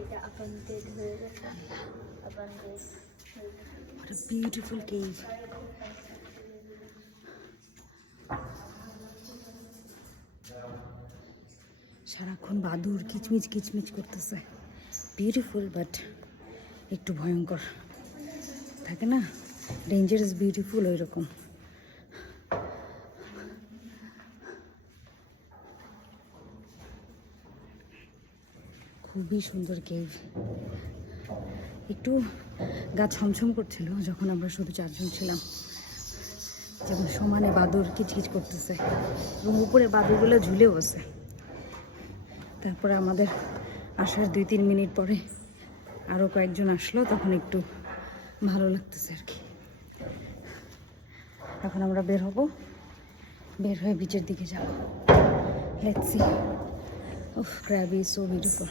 এটা আপন্ডেড হয়ে গেছে, আপন্ডেড হয়ে গেছে। What a beautiful cave. সারাক্ষণ বাদুর কিচমিচ কিচমিচ করতেছে। বিউটিফুল বাট একটু ভয়ঙ্কর থাকে না, ডেঞ্জারাস বিউটিফুল ওই রকম। খুবই সুন্দর কেভ। একটু গা ছমছম করছিল যখন আমরা শুধু 4 জন ছিলাম, যেমন সমানে বাদুর কিচকিচ করতেছে এবং উপরে বাদুরগুলো ঝুলেও আছে। তারপরে আমাদের আসার 2-3 মিনিট পরে আরও কয়েকজন আসলো, তখন একটু ভালো লাগতেছে আর কি। এখন আমরা বের হব, বের হয়ে বিচের দিকে যাব। Let's see. Oh, Krabi so beautiful.